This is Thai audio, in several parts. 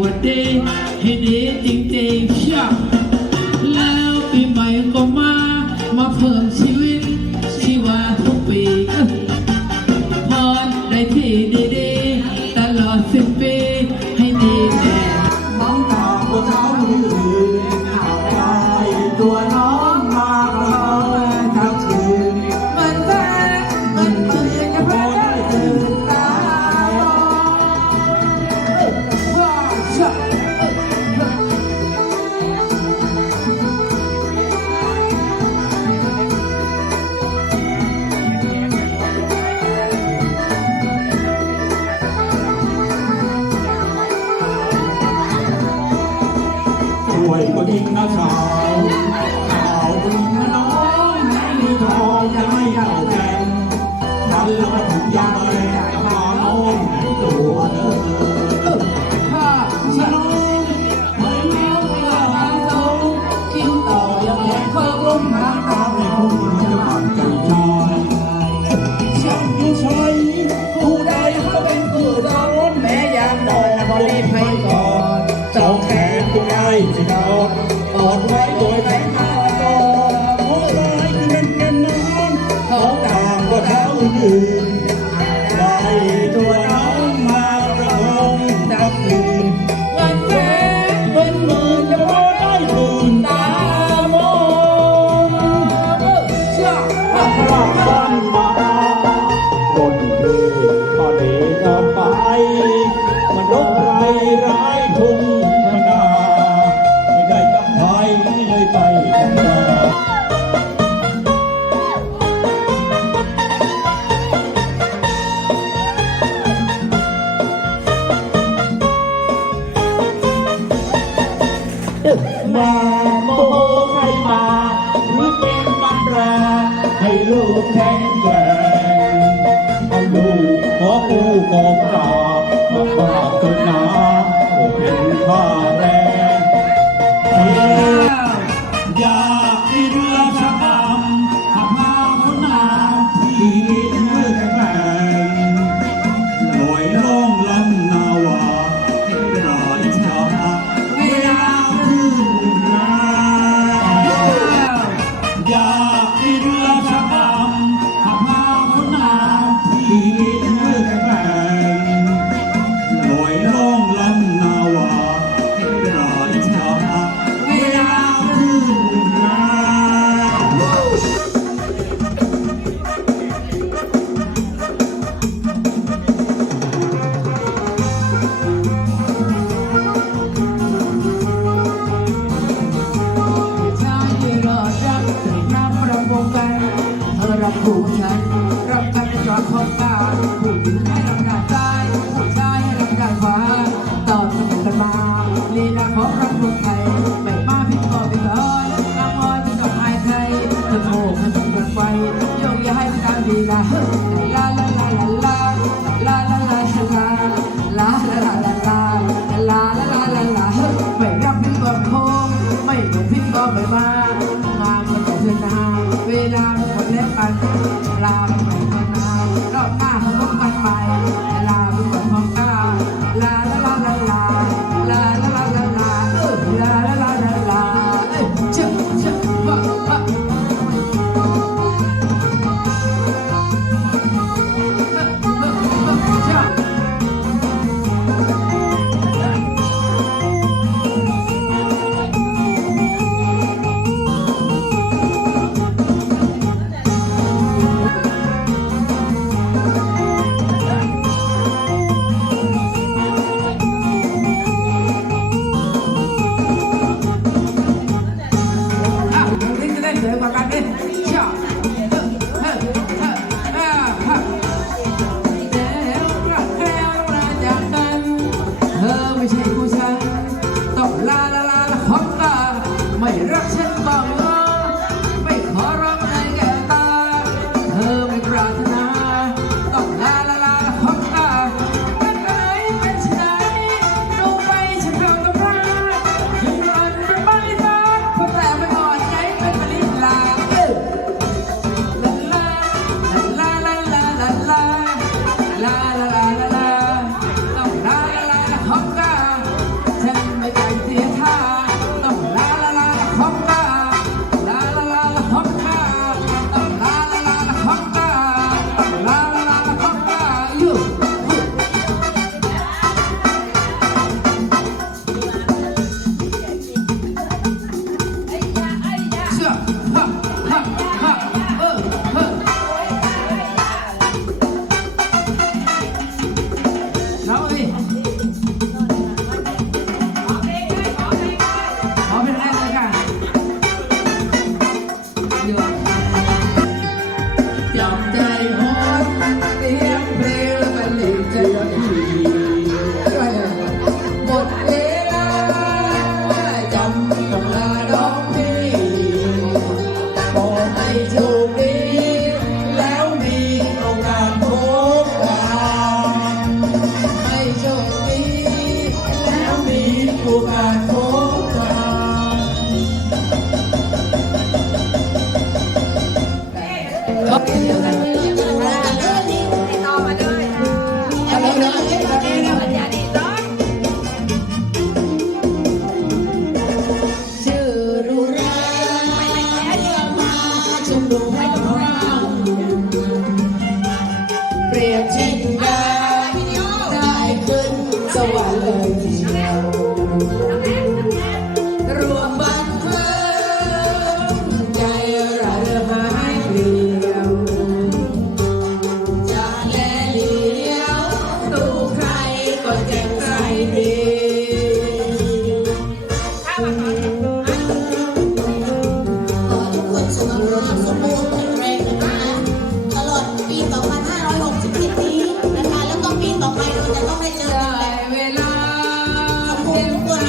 วันดีให้ดีจริงๆเชียวแล้วปีใหม่ก็มา มาเพิ่มชีวิตชีวาทุกปีพรได้ที่ดีๆ ตลอดสิบปีให้ดีแน่มองตาพวกเขาหรือข่าวได้ตัวน้ ทอยังไม่เท่ากันวันลอย ร้ไม่ได้ตั้งไทเลยไปกันมามาโมใครมาหรือเป็นตำราให้ลูกแข็งแรงลูกขอปู่ขอพระมา พ่อแอยากที่เรือชะอำขัาคนนาที่เมื่อแข่งลอยล่องลำนาวาปล่อยชาวเวลาขึ้นราอยากที่เรือชะ i Ya no me กว่ากันเองชอบไม่ใช่ผู้ชาตองลาลาลาของตาไม่รักฉันบ้างไม่ขอร้องในแก่ตา เธอไม่รัก กำลัง Wow. จะต้องไปเจอได้เวลาเห็นว่า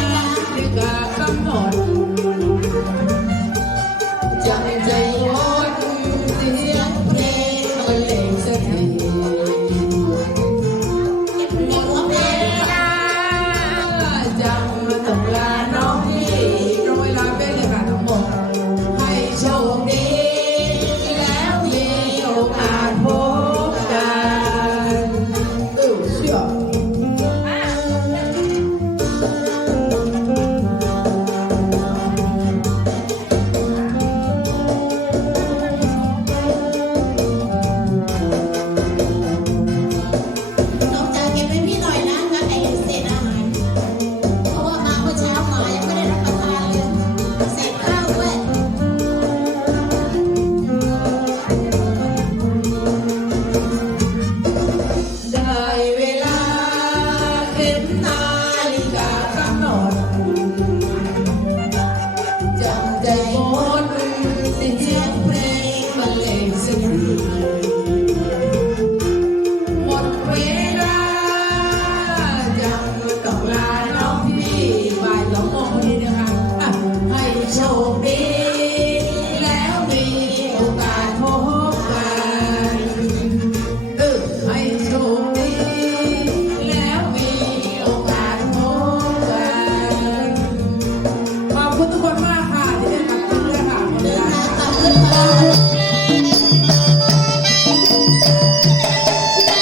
ที่กากำหนด